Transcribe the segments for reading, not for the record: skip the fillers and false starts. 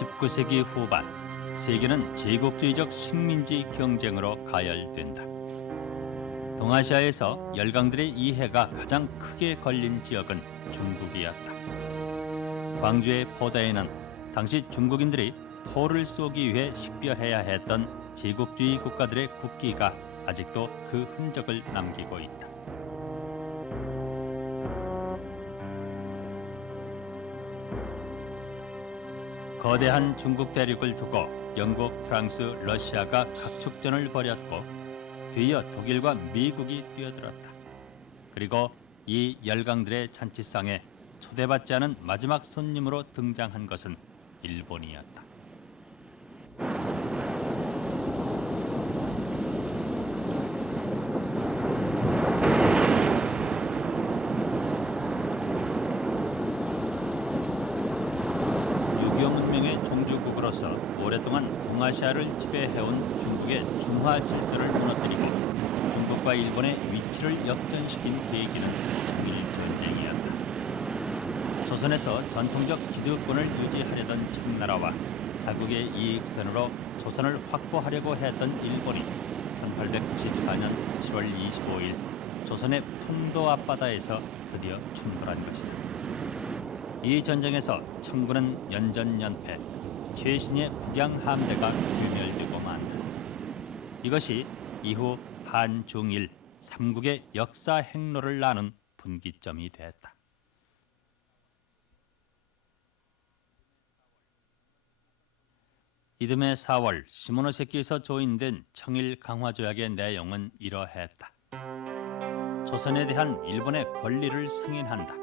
19세기 후반 세계는 제국주의적 식민지 경쟁으로 가열된다. 동아시아에서 열강들의 이해가 가장 크게 걸린 지역은 중국이었다. 광주의 포대에는 당시 중국인들이 포를 쏘기 위해 식별해야 했던 제국주의 국가들의 국기가 아직도 그 흔적을 남기고 있다. 거대한 중국 대륙을 두고 영국, 프랑스, 러시아가 각축전을 벌였고 뒤이어 독일과 미국이 뛰어들었다. 그리고 이 열강들의 잔치상에 초대받지 않은 마지막 손님으로 등장한 것은 일본이었다. 문명의 종주국으로서 오랫동안 동아시아를 지배해온 중국의 중화 질서를 무너뜨리고 중국과 일본의 위치를 역전시킨 계기는 청일전쟁이었다. 조선에서 전통적 기득권을 유지하려던 청나라와 자국의 이익선으로 조선을 확보하려고 했던 일본이 1894년 7월 25일 조선의 풍도 앞바다에서 드디어 충돌한 것이다. 이 전쟁에서 청군은 연전연패, 최신의 북양 함대가 괴멸되고 만다. 이것이 이후 한중일 삼국의 역사 행로를 나눈 분기점이 됐다. 이듬해 4월 시모노세키에서 조인된 청일 강화조약의 내용은 이러했다. 조선에 대한 일본의 권리를 승인한다.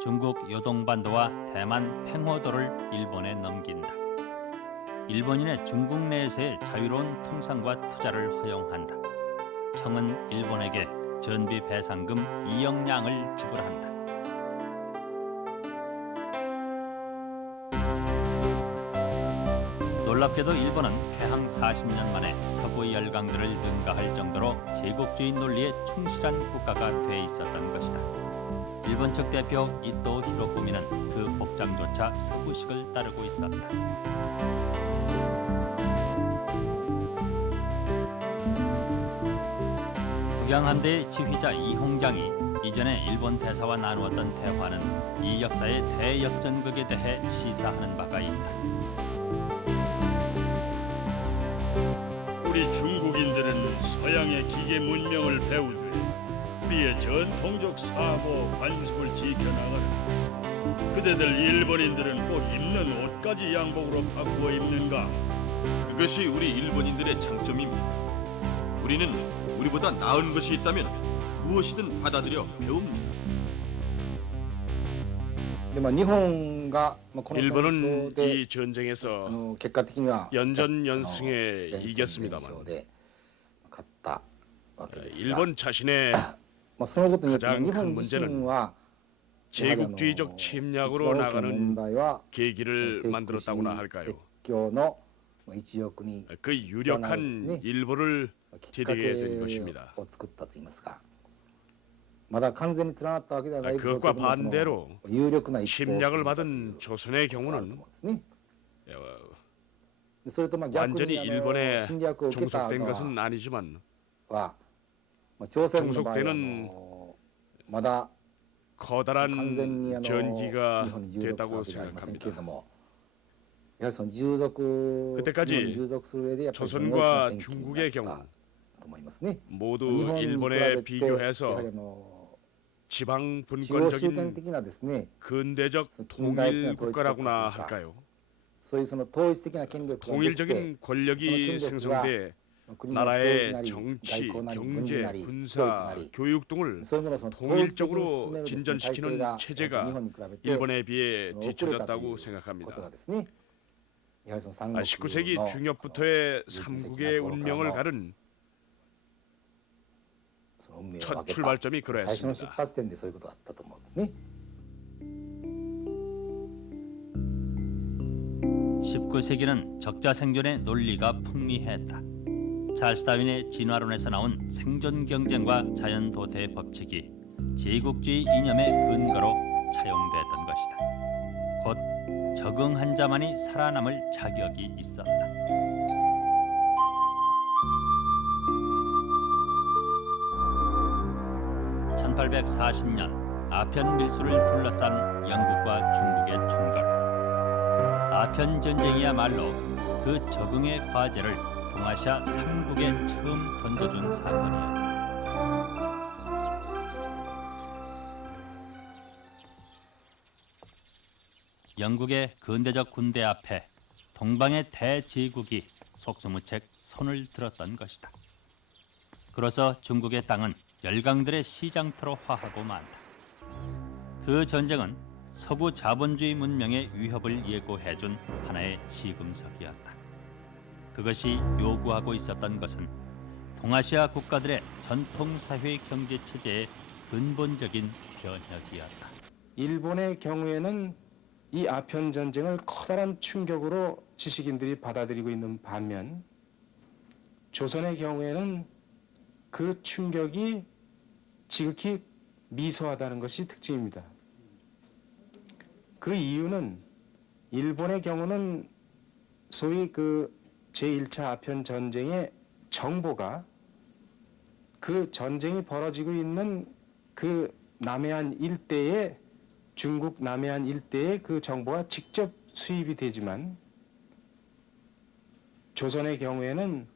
중국 요동반도와 대만 팽호도를 일본에 넘긴다. 일본인의 중국 내에서의 자유로운 통상과 투자를 허용한다. 청은 일본에게 전비 배상금 2억냥을 지불한다. 놀랍게도 일본은 쾌항 40년 만에 서구 열강들을 능가할 정도로 제국주의 논리에 충실한 국가가 돼 있었던 것이다. 일본 측 대표 이토 히로부미는 그 복장조차 서구식을 따르고 있었다. 북양함대의 지휘자 이홍장이 이전에 일본 대사와 나누었던 대화는 이 역사의 대역전극에 대해 시사하는 바가 있다. 우리 중국인들은 서양의 기계 문명을 배우되 우리의 전통적 사고 관습을 지켜나가는 그대들 일본인들은 꼭 입는 옷까지 양복으로 바꾸어 입는가? 그것이 우리 일본인들의 장점입니다. 우리는 우리보다 나은 것이 있다면 무엇이든 받아들여 배웁니다. 일본은 이 전쟁에서 연전연승에 이겼습니다만 일본 자신의 가장 큰 문제는 제국주의적 침략으로 나가는 계기를 만들었다고나 할까요? 그 유력한 일부를 디디게 된 것입니다. 그것과 반대로 침략을 받은 조선의 경우는 완전히 일본에 종속된 것은 아니지만 종속되는 커다란 전기가 됐다고 생각합니다. 그때까지 조선과 중국의 경우 모두 일본에 비교해서 지방 분권적인 근대적 통일 국가라고나 할까요? 통일적인 권력이 생성돼 나라의 정치, 경제, 군사, 교육 등을 통일적으로 진전시키는 체제가 일본에 비해 뒤처졌다고 생각합니다. 19세기 중엽부터의 삼국의 운명을 가른 첫 출발점이 그러했습니다. 19세기는 적자생존의 논리가 풍미했다. 찰스 다윈의 진화론에서 나온 생존 경쟁과 자연 도태의 법칙이 제국주의 이념의 근거로 차용됐던 것이다. 곧 적응한 자만이 살아남을 자격이 있었다. 1840년 아편 밀수를 둘러싼 영국과 중국의 충돌. 아편 전쟁이야말로 그 적응의 과제를 동아시아 3국에 처음 던져준 사건이었다. 영국의 근대적 군대 앞에 동방의 대제국이 속수무책 손을 들었던 것이다. 그로써 중국의 땅은 열강들의 시장터로 화하고 만다. 그 전쟁은 서구 자본주의 문명의 위협을 예고해준 하나의 시금석이었다. 그것이 요구하고 있었던 것은 동아시아 국가들의 전통사회 경제체제의 근본적인 변혁이었다. 일본의 경우에는 이 아편 전쟁을 커다란 충격으로 지식인들이 받아들이고 있는 반면 조선의 경우에는 그 충격이 지극히 미소하다는 것이 특징입니다. 그 이유는 일본의 경우는 소위 그 제1차 아편 전쟁의 정보가 그 전쟁이 벌어지고 있는 그 남해안 일대에 중국 남해안 일대에 그 정보가 직접 수입이 되지만 조선의 경우에는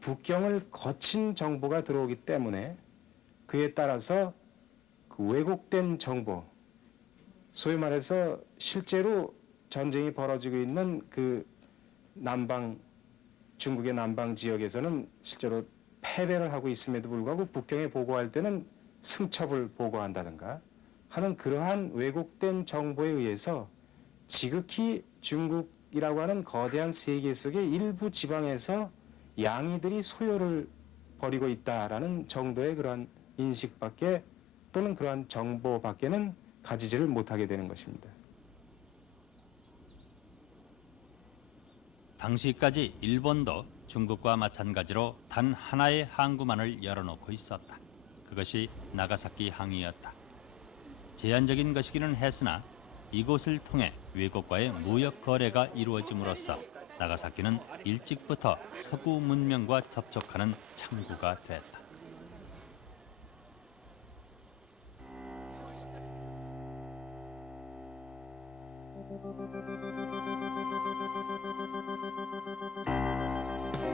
북경을 거친 정보가 들어오기 때문에 그에 따라서 그 왜곡된 정보, 소위 말해서 실제로 전쟁이 벌어지고 있는 그 남방, 중국의 남방 지역에서는 실제로 패배를 하고 있음에도 불구하고 북경에 보고할 때는 승첩을 보고한다든가 하는 그러한 왜곡된 정보에 의해서 지극히 중국이라고 하는 거대한 세계 속의 일부 지방에서 양이들이 소요를 벌이고 있다라는 정도의 그러한 인식밖에 또는 그러한 정보밖에는 가지지를 못하게 되는 것입니다. 당시까지 일본도 중국과 마찬가지로 단 하나의 항구만을 열어놓고 있었다. 그것이 나가사키 항이었다. 제한적인 것이기는 했으나 이곳을 통해 외국과의 무역 거래가 이루어짐으로써 나가사키는 일찍부터 서구 문명과 접촉하는 창구가 됐다.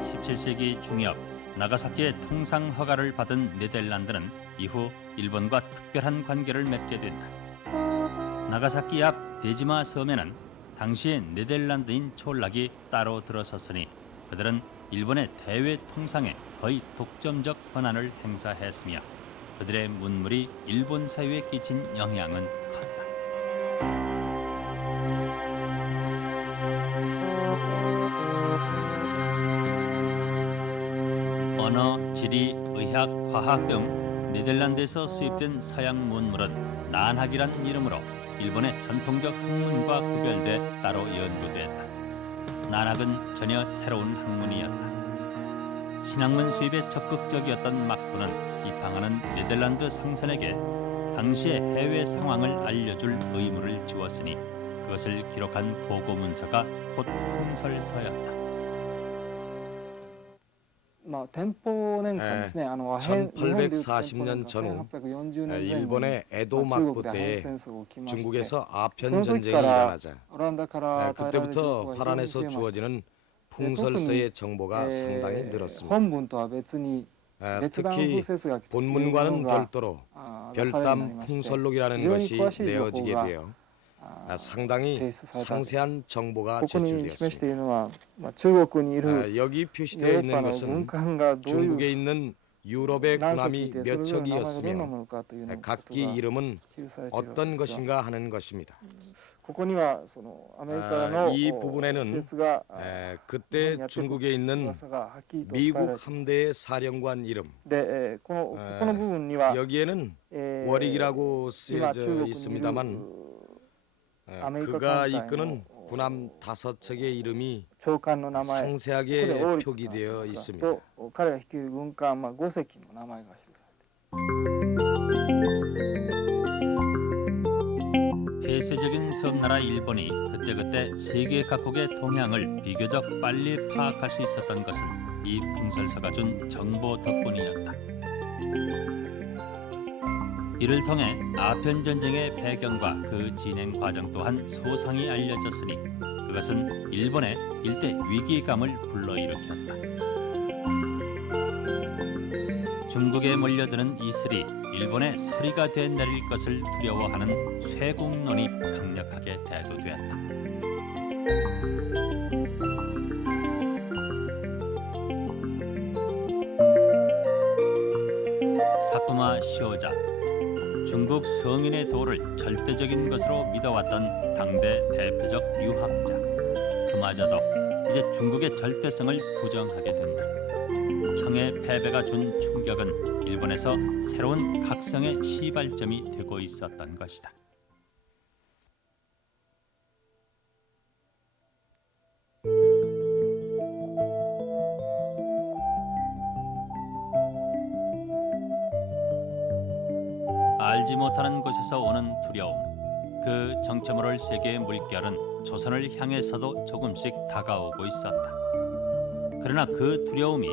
(17세기) 중엽 나가사키의 통상 허가를 받은 네덜란드는 이후 일본과 특별한 관계를 맺게 된다. 나가사키 앞 데지마 섬에는 당시의 네덜란드인 촐락이 따로 들어섰으니 그들은 일본의 대외 통상에 거의 독점적 권한을 행사했으며 그들의 문물이 일본 사회에 끼친 영향은 컸다. 언어, 지리, 의학, 과학 등 네덜란드에서 수입된 서양 문물은 난학이란 이름으로 일본의 전통적 학문과 구별돼 따로 연구됐다. 난학은 전혀 새로운 학문이었다. 신학문 수입에 적극적이었던 막부는 입항하는 네덜란드 상선에게 당시의 해외 상황을 알려줄 의무를 지웠으니 그것을 기록한 보고 문서가 곧 풍설서였다. 1840년 전후 일본의 에도 막부 때에 중국에서 아편 전쟁이 일어나자 그때부터 파란에서 주어지는 풍설서의 정보가 상당히 늘었습니다. 특히 본문과는 별도로 별담 풍설록이라는 것이 내어지게 되어 상당히 상세한 정보가 제출되었습니다. 여기 표시되어 있는 것은 중국에 있는 유럽의 군함이 몇 척이었으며 각기 이름은 어떤 것인가 하는 것입니다. 이 부분에는 그때 중국에 있는 미국 함대의 사령관 이름, 여기에는 월익이라고 쓰여져 있습니다만 그가 이끄는 군함 5척의 이름이 상세하게 표기되어 있습니다. 폐쇄적인 섬나라 일본이 그때그때 세계 각국의 동향을 비교적 빨리 파악할 수 있었던 것은 이 풍설사가 준 정보 덕분이었다. 이를 통해 아편 전쟁의 배경과 그 진행 과정 또한 소상히 알려졌으니 그것은 일본의 일대 위기감을 불러일으켰다. 중국에 몰려드는 이슬이 일본의 서리가 돼 내릴 것을 두려워하는 쇄국론이 강력하게 대두되었다. 사쿠마 시오자, 중국 성인의 도를 절대적인 것으로 믿어왔던 당대 대표적 유학자. 그마저도 이제 중국의 절대성을 부정하게 된다. 청의 패배가 준 충격은 일본에서 새로운 각성의 시발점이 되고 있었던 것이다. 알지 못하는 곳에서 오는 두려움, 그 정점을 올 세계의 물결은 조선을 향해서도 조금씩 다가오고 있었다. 그러나 그 두려움이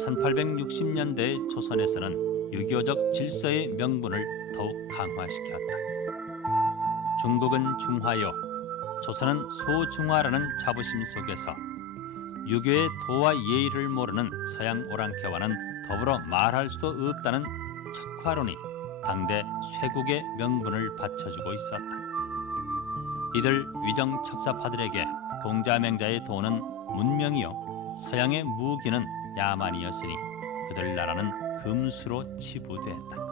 1860년대의 조선에서는 유교적 질서의 명분을 더욱 강화시켰다. 중국은 중화요, 조선은 소중화라는 자부심 속에서 유교의 도와 예의를 모르는 서양 오랑캐와는 더불어 말할 수도 없다는 척화론이 당대 쇄국의 명분을 받쳐주고 있었다. 이들 위정 척사파들에게 공자맹자의 도는 문명이요 서양의 무기는 야만이었으니 그들 나라는 금수로 치부됐다.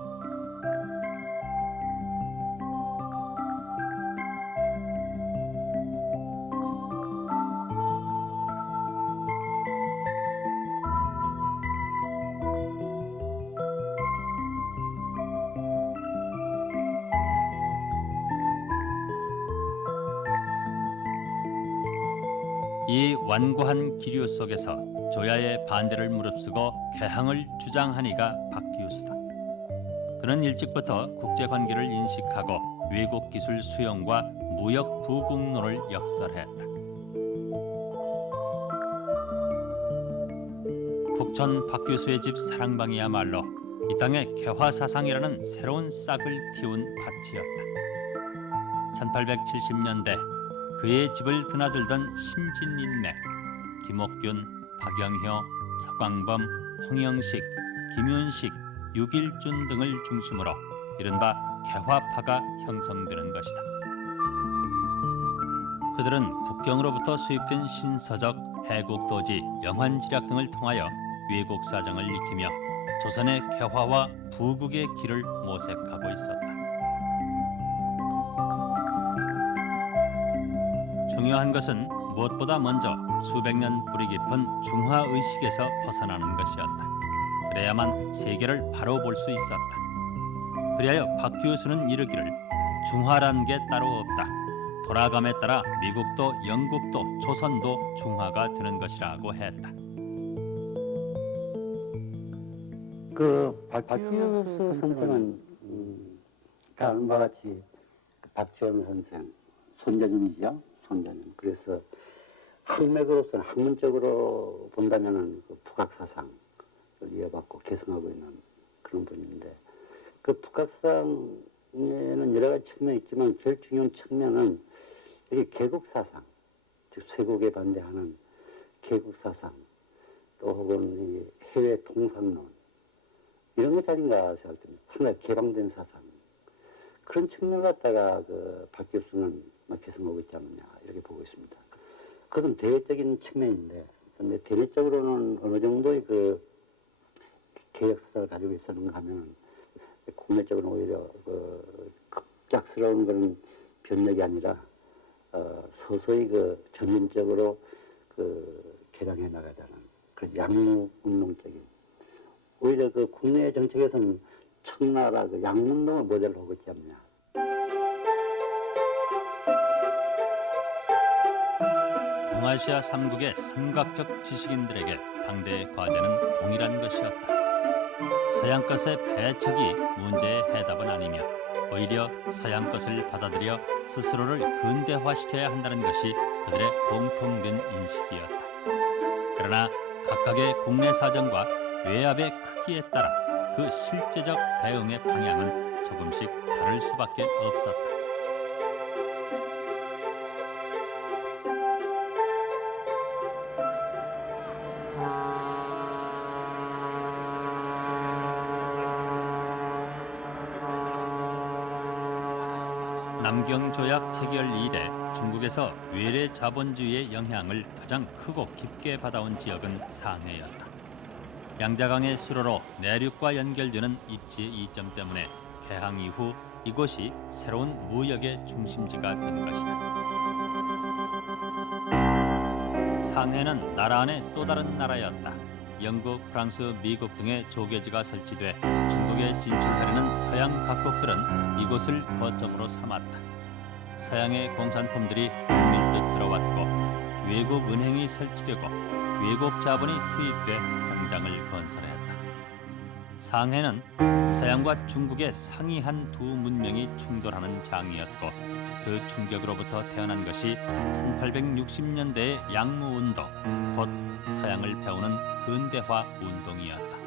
이 완고한 기류 속에서 조야의 반대를 무릅쓰고 개항을 주장하니가 박기우수다. 그는 일찍부터 국제관계를 인식하고 외국 기술 수용과 무역 부국론을 역설했다. 북촌 박교수의 집 사랑방이야말로 이 땅의 개화사상이라는 새로운 싹을 틔운 밭이었다. 1870년대 그의 집을 드나들던 신진인맥, 김옥균, 박영효, 서광범, 홍영식, 김윤식, 유길준 등을 중심으로 이른바 개화파가 형성되는 것이다. 그들은 북경으로부터 수입된 신서적, 해국도지, 영환지략 등을 통하여 외국 사정을 익히며 조선의 개화와 부국의 길을 모색하고 있었다. 중요한 것은 무엇보다 먼저 수백 년 뿌리 깊은 중화 의식에서 벗어나는 것이었다. 그래야만 세계를 바로 볼 수 있었다. 그리하여 박 교수는 이르기를 중화란 게 따로 없다. 돌아감에 따라 미국도 영국도 조선도 중화가 되는 것이라고 했다. 박규수 선생은 다른 바와 같이 박지원 선생 손자님이죠. 손자님. 그래서 학맥으로서는 학문적으로 본다면은 그 북학사상을 이어받고 개성하고 있는 그런 분인데 그 북학사상에는 여러 가지 측면이 있지만 제일 중요한 측면은 이게 개국사상, 즉 쇄국에 반대하는 개국사상 또 혹은 이 해외 통상론 이런 것이 아닌가 생각됩니다. 상당히 개방된 사상 그런 측면을 갖다가 그 박 교수는 개성하고 있지 않느냐 이렇게 보고 있습니다. 그건 대외적인 측면인데, 근데 대내적으로는 어느 정도의 그 개혁사상을 가지고 있었는가 하면은 국내적으로는 오히려 그 급작스러운 그런 변혁이 아니라 서서히 그 점진적으로 그 개량해 나가자는 그런 양문운동적인 오히려 그 국내 정책에서는 청나라 그 양문운동을 모델로 하고 있지 않느냐. 동아시아 3국의 삼각적 지식인들에게 당대의 과제는 동일한 것이었다. 서양 것의 배척이 문제의 해답은 아니며 오히려 서양 것을 받아들여 스스로를 근대화시켜야 한다는 것이 그들의 공통된 인식이었다. 그러나 각각의 국내 사정과 외압의 크기에 따라 그 실제적 대응의 방향은 조금씩 다를 수밖에 없었다. 남경조약 체결 이래 중국에서 외래 자본주의의 영향을 가장 크고 깊게 받아온 지역은 상해였다. 양자강의 수로로 내륙과 연결되는 입지의 이점 때문에 개항 이후 이곳이 새로운 무역의 중심지가 된 것이다. 상해는 나라 안의 또 다른 나라였다. 영국, 프랑스, 미국 등의 조계지가 설치돼 중국에 진출하려는 서양 각국들은 이곳을 거점으로 삼았다. 서양의 공산품들이 밀듯 들어왔고 외국 은행이 설치되고 외국 자본이 투입돼 공장을 건설했다. 상해는 서양과 중국의 상이한 두 문명이 충돌하는 장이었고 그 충격으로부터 태어난 것이 1860년대의 양무운동, 곧 서양을 배우는 근대화 운동이었다.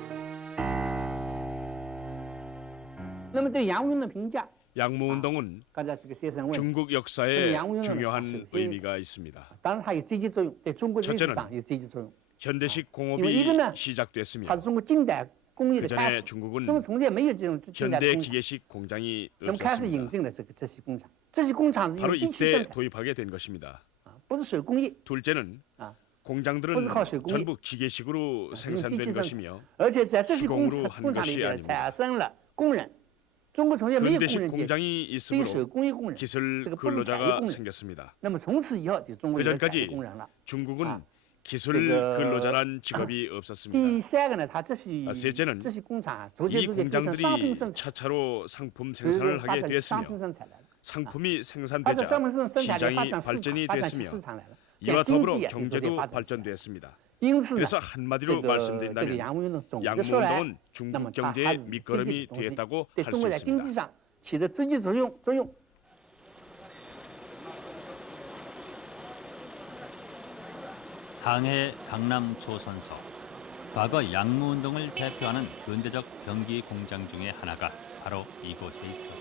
那么对洋务运动评价， 양무운동은 刚才这个先生问， 중국 역사에 중요한 의미가 있습니다. 当然它有积极作用，对中国的历史 첫째는 上有积极作用。 현대식 이거는 공업이 시작됐으며 它是中国近代工业的 그 开 전에 始， 중국은 中国从前没有这种近代的 현대 工厂， 기계식 공장이 那么开始引 없었습니다. 进了这个这些工厂，这些工厂是 바로 用机器生 이때 产， 도입하게 된 것입니다. 不是手工业， 둘째는 아, 공장들은 그것은靠手工业. 전부 기계식으로 생산된 것이며 而且在这些工 수공으로 厂 한 工厂里 것이 边 아닙니다. 产生了工人。中国从前没有工 근대식 人阶级， 공장이 只有手 있으므로 工业工人。 기술 这个不是产业 근로자가 工人。 생겼습니다. 那么从此以后，就中国 그 有了产业 전까지 工人了。 중국은 아, 기술 그 근로자란 직업이 없었습니다. 第三个呢，它这些 셋째는 这些工厂逐渐 이 逐渐变成商品 공장들이 生产， 차차로 상품 最后 생산을 发 하게 展起商 됐으며 品生产来了。 상품이 而且 생산되자 商品生产力 시장이 发展市场， 발전이 发展起 됐으며 市场来了。 이와 经 더불어 济也就逐渐 경제도 发展。 발전되었습니다. 因此呢， 그래서 这 한마디로 个 말씀드린다면 洋务运动总的说来， 양무운동은 那么 중국 它还 경제의 是经济 밑거름이 的东西， 되었다고 对 할 中 수 国在经济 있습니다. 上起着积极作用。 상해 강남 조선소. 과거 양무운동을 대표하는 근대적 경기 공장 중에 하나가 바로 이곳에 있었다.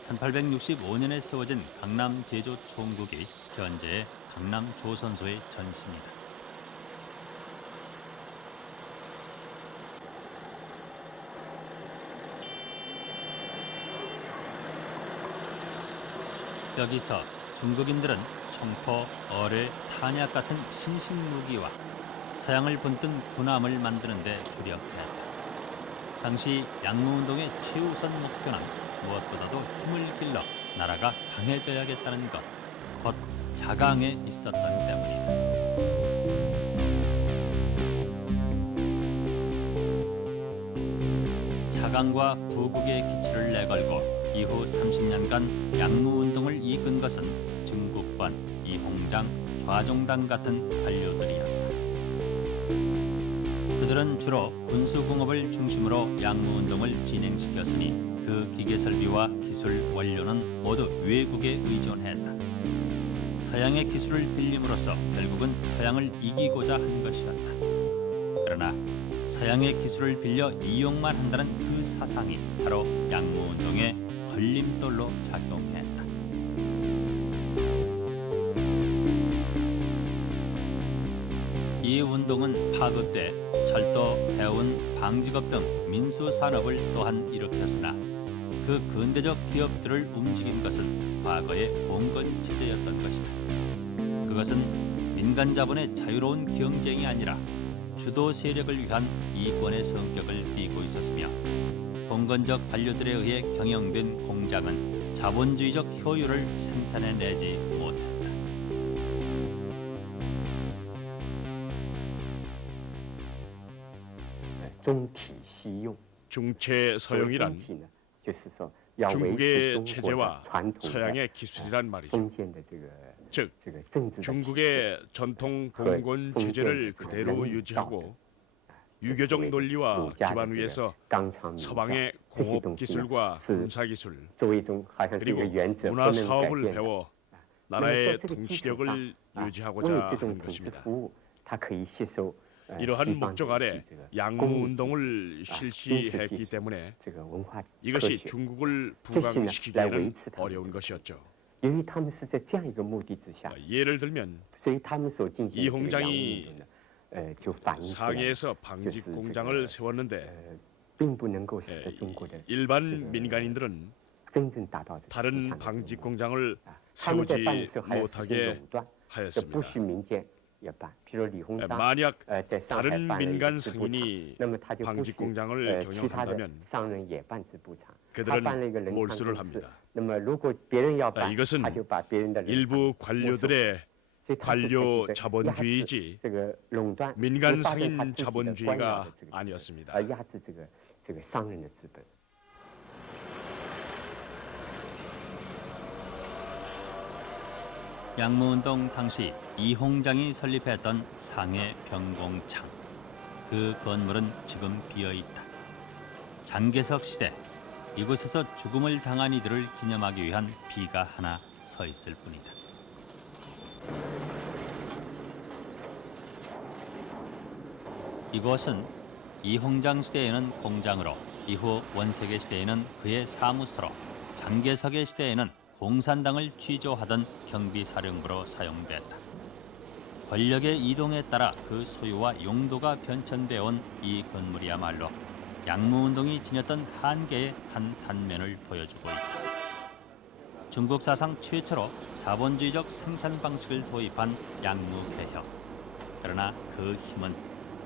1865년에 세워진 강남 제조 총국이 현재의 강남 조선소의 전신이다. 여기서 중국인들은 총포, 어뢰, 탄약 같은 신식 무기와 서양을 본뜬 군함을 만드는 데 주력했다. 당시 양무운동의 최우선 목표는 무엇보다도 힘을 길러 나라가 강해져야겠다는 것, 곧 자강에 있었던 때문이다. 자강과 부국의 기치를 내걸고 이후 30년간 양무운동을 이끈 것은 증국관, 이홍장, 좌종당 같은 관료들이었다. 그들은 주로 군수공업을 중심으로 양무운동을 진행시켰으니 그 기계설비와 기술 원료는 모두 외국에 의존했다. 서양의 기술을 빌림으로써 결국은 서양을 이기고자 한 것이었다. 그러나 서양의 기술을 빌려 이용만 한다는 그 사상이 바로 양무운동의 걸림돌로 작용했다. 이 운동은 파급 때 철도, 해운, 방직업 등 민수 산업을 또한 일으켰으나 그 근대적 기업들을 움직인 것은 과거의 봉건 체제였던 것이다. 그것은 민간 자본의 자유로운 경쟁이 아니라 주도 세력을 위한 이권의 성격을 띠고 있었으며 봉건적 관료들에 의해 경영된 공장은 자본주의적 효율을 생산해내지 못했다. 중체 서용이란 중국의 체제와 서양의 기술이란 말이죠. 즉 중국의 전통 봉건 체제를 그대로 유지하고 유교적 논리와 儒家的 기반 这个 위에서 纲常名教 서방의 这些 공업 东西呢 기술과 是 군사 기술 作为一种好像是一 그리고 个原则，不 문화 能改 사업을 变的。 배워 那么在 나라의 这个基础上 통치력을 为 유지하고자 这种 하는 统治 것입니다. 服务，它可以吸收西 이러한 方 목적 的 아래 这个 양무 工艺技术 운동을 军事 실시했기 技术 때문에 这个文化科 이것이 学。 중국을 这些呢，来维 부강시키기에는 持他们 어려운 这个 것이었죠. 由于他们是在这样一个目的之下， 예를 들면 所以他们所进行 이 的这个洋务 홍장이 运动呢，就反映出来， 상해에서 방직 공장을 세웠는데 并不能够使得中国的 일반 민간인들은 真正达到这个 다른 生产的 방직 规模 공장을 他们在办的 세우지 时候还要实行 못하게 垄断，这不 하였습니다. 许民间也办。比如李鸿章， 만약 在上海 다른 办了一个 민간 织布厂， 상인이 那么他就不 방직 许 공장을 其他的 경영한다면 商人也办织布厂。他 그들은 办了一个人 몰수를 厂公司 합니다. ，那么如果别人要办， 이것은 他就把别人的人厂 일부 没收。 관료들의 所以他是采取 관료 这个 자본주의지 这个垄断， 민간 就发展他 상인 自己的官僚 자본주의가 的这个 아니었습니다. 而压制这个商人的资本。 양무운동 당시 이홍장이 설립했던 상해 병공창. 그 건물은 지금 비어있다. 장개석 시대 이곳에서 죽음을 당한 이들을 기념하기 위한 비가 하나 서 있을 뿐이다. 이곳은 이홍장 시대에는 공장으로, 이후 원세계 시대에는 그의 사무소로, 장개석의 시대에는 공산당을 취조하던 경비사령부로 사용됐다. 권력의 이동에 따라 그 소유와 용도가 변천되어 온 이 건물이야말로 양무운동이 지녔던 한계의 한 단면을 보여주고 있다. 중국 사상 최초로 자본주의적 생산 방식을 도입한 양무개혁. 그러나 그 힘은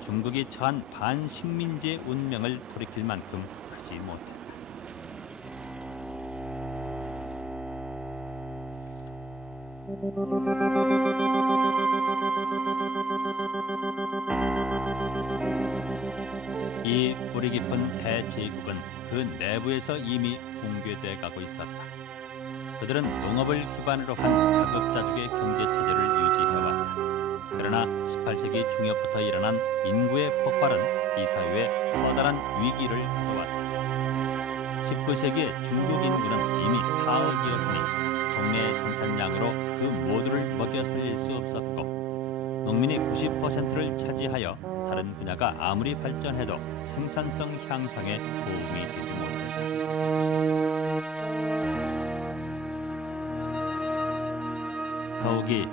중국이 처한 반식민지의 운명을 돌이킬 만큼 크지 못했다. 이 뿌리 깊은 대제국은 그 내부에서 이미 붕괴돼 가고 있었다. 그들은 농업을 기반으로 한 자급자족의 경제체제를 유지해왔다. 그러나 18세기 중엽부터 일어난 인구의 폭발은 이 사회에 커다란 위기를 가져왔다. 19세기의 중국 인구는 이미 4억이었으니 동네의 생산량으로 그 모두를 먹여 살릴 수 없었고 농민이 90%를 차지하여 다른 분야가 아무리 발전해도 생산성 향상에 도움이 되지 못했다. 더욱이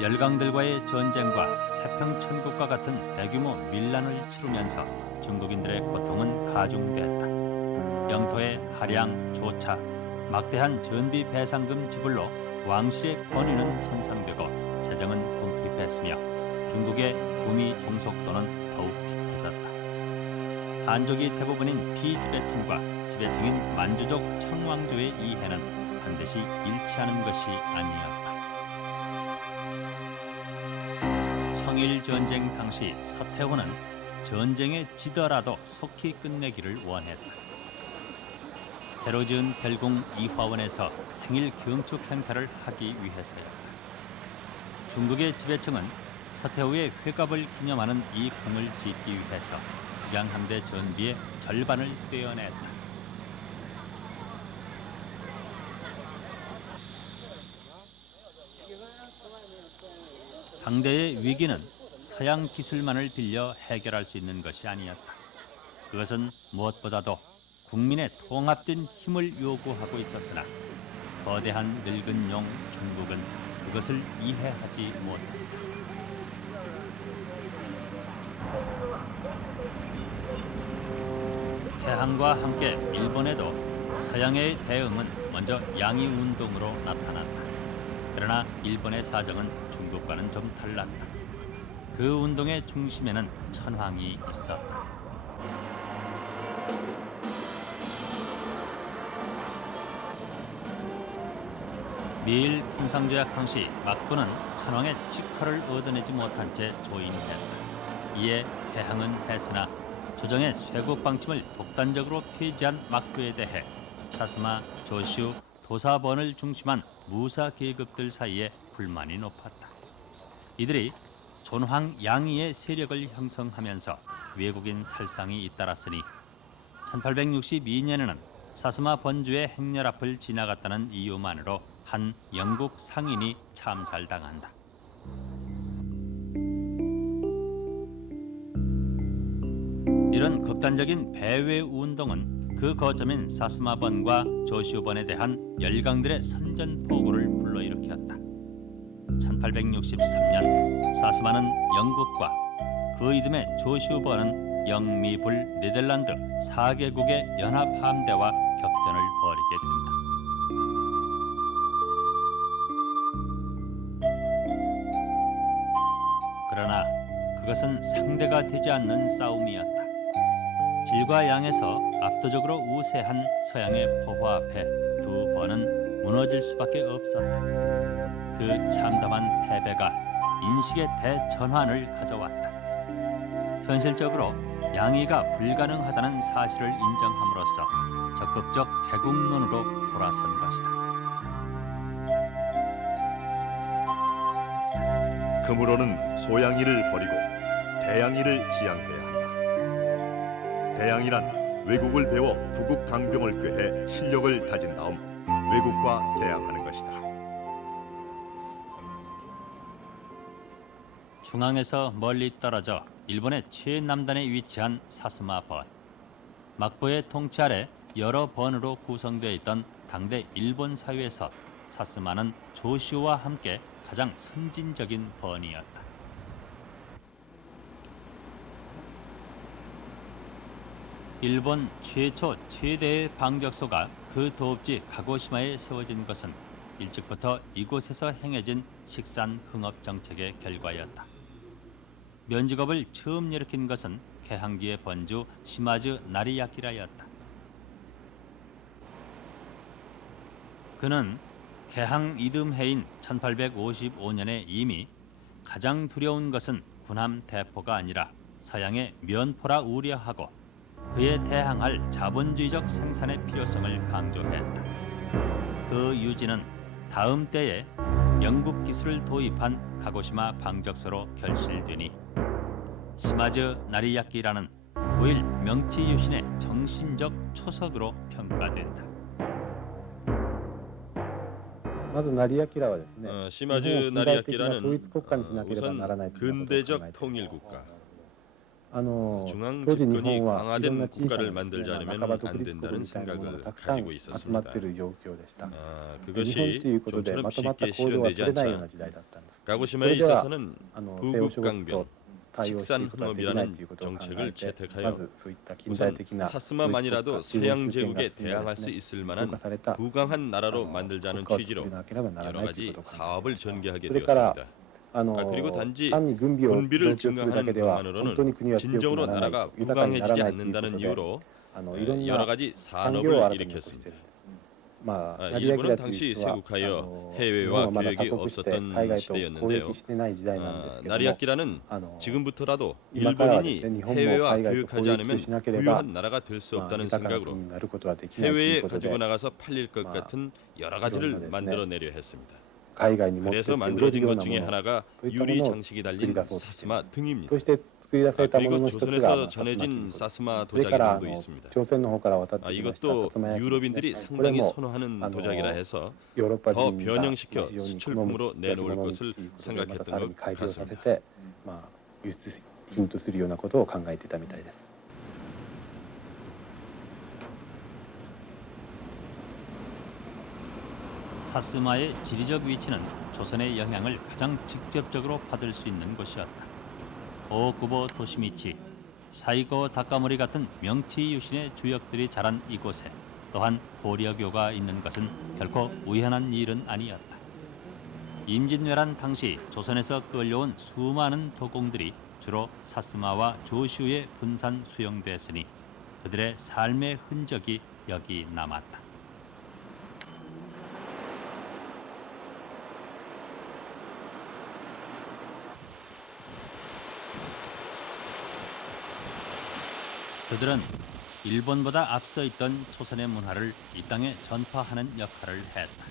열강들과의 전쟁과 태평천국과 같은 대규모 밀란을 치르면서 중국인들의 고통은 가중됐다. 영토의 하량, 조차, 막대한 전비 배상금 지불로 왕실의 권위는 손상되고 재정은 궁핍했으며 중국의 구미 종속도는 더욱 깊어졌다. 한족이 대부분인 피지배층과 지배층인 만주족 청왕조의 이해는 반드시 일치하는 것이 아니었다. 청일전쟁 당시 서태후는 전쟁에 지더라도 속히 끝내기를 원했다. 새로 지은 별궁 이화원에서 생일 경축 행사를 하기 위해서였다. 중국의 지배층은 서태후의 회갑을 기념하는 이 궁을 짓기 위해서 국양함대 전비의 절반을 떼어냈다. 당대의 위기는 서양 기술만을 빌려 해결할 수 있는 것이 아니었다. 그것은 무엇보다도 국민의 통합된 힘을 요구하고 있었으나 거대한 늙은 용 중국은 그것을 이해하지 못했다. 태항과 함께 일본에도 서양의 대응은 먼저 양이운동으로 나타났다. 그러나 일본의 사정은 중국과는 좀 달랐다. 그 운동의 중심에는 천황이 있었다. 미일 통상조약 당시 막부는 천황의 직허를 얻어내지 못한 채 조인했다. 이에 개항은 했으나 조정의 쇄국 방침을 독단적으로 폐지한 막부에 대해 사스마, 조슈, 도사번을 중심한 무사 계급들 사이에 불만이 높았다. 이들이 손황 양이의 세력을 형성하면서 외국인 살상이 잇따랐으니 1862년에는 사스마 번주의 행렬 앞을 지나갔다는 이유만으로 한 영국 상인이 참살당한다. 이런 극단적인 배회 운동은 그 거점인 사스마번과 조슈번에 대한 열강들의 선전포고를 불러일으켰다. 1863년 사스마는 영국과 그 이듬해 조슈번은 영미불 네덜란드 4개국의 연합 함대와 격전을 벌이게 된다. 그러나 그것은 상대가 되지 않는 싸움이었다. 질과 양에서 압도적으로 우세한 서양의 포화 앞에 두 번은 무너질 수밖에 없었다. 그 참담한 패배가 인식의 대전환을 가져왔다. 현실적으로 양의가 불가능하다는 사실을 인정함으로써 적극적 개국론으로 돌아선 것이다. 그러므로는 소양이를 버리고 대양이를 지향해야 한다. 대양이란 외국을 배워 부국 강병을 꾀해 실력을 다진 다음 외국과 대항하는 것이다. 중앙에서 멀리 떨어져 일본의 최남단에 위치한 사스마번. 막부의 통치 아래 여러 번으로 구성되어 있던 당대 일본 사회에서 사스마는 조슈와 함께 가장 선진적인 번이었다. 일본 최초 최대의 방적소가 그 도읍지 가고시마에 세워진 것은 일찍부터 이곳에서 행해진 식산 흥업 정책의 결과였다. 면직업을 처음 일으킨 것은 개항기의 번주 시마즈 나리야키라였다. 그는 개항 이듬해인 1855년에 이미 가장 두려운 것은 군함 대포가 아니라 서양의 면포라 우려하고 그에 대항할 자본주의적 생산의 필요성을 강조했다. 그 유지는 다음 때에 영국 기술을 도입한 가고시마 방적소로 결실되니 시마즈 나리야키라는 고일 명치 유신의 정신적 초석으로 평가된다. 시마즈 나리야키라는 우선 근대적 통일국가, 중앙 집권이 강화된 국가를 만들지 않으면 안 된다는 생각을 가지고 있었습니다. 그것이 좀처럼 쉽게 실현되지 않자 가고시마에 있어서는 부국강변, 식산흥업이라는 정책을 채택하여 우선 사스마만이라도 서양 제국에 대항할 수 있을 만한 부강한 나라로 만들자는 취지로 여러 가지 사업을 전개하게 되었습니다. 그리고 단지 군비를 증강하는 것만으로는 진정으로 나라가 부강해지지 않는다는 이유로 여러 가지 산업을 일으켰습니다. 일본은 당시 세국하여 해외와 교역이 없었던 시대였는데요. 나리야키라는 지금부터라도 일본인이 해외와 교역하지 않으면 부유한 나라가 될 수 없다는 생각으로 해외에 가지고 나가서 팔릴 것 같은 여러 가지를 만들어내려 했습니다. 그래서 만들어진 것 중에 하나가 유리 장식이 달린 사스마 등입니다. 그리고 조선에서 전해진 사스마 도자기 등도 있습니다. 이것도 유럽인들이 상당히 선호하는 도자기라 해서 더 변형시켜 수출품으로 내놓을 것을 생각했던 것 같습니다. 사스마의 지리적 위치는 조선의 영향을 가장 직접적으로 받을 수 있는 곳이었다. 오쿠보 도시미치, 사이고 다카모리 같은 명치 유신의 주역들이 자란 이곳에 또한 고려교가 있는 것은 결코 우연한 일은 아니었다. 임진왜란 당시 조선에서 끌려온 수많은 도공들이 주로 사스마와 조슈에 분산 수용됐으니 그들의 삶의 흔적이 여기 남았다. 그들은 일본보다 앞서 있던 조선의 문화를 이 땅에 전파하는 역할을 했다.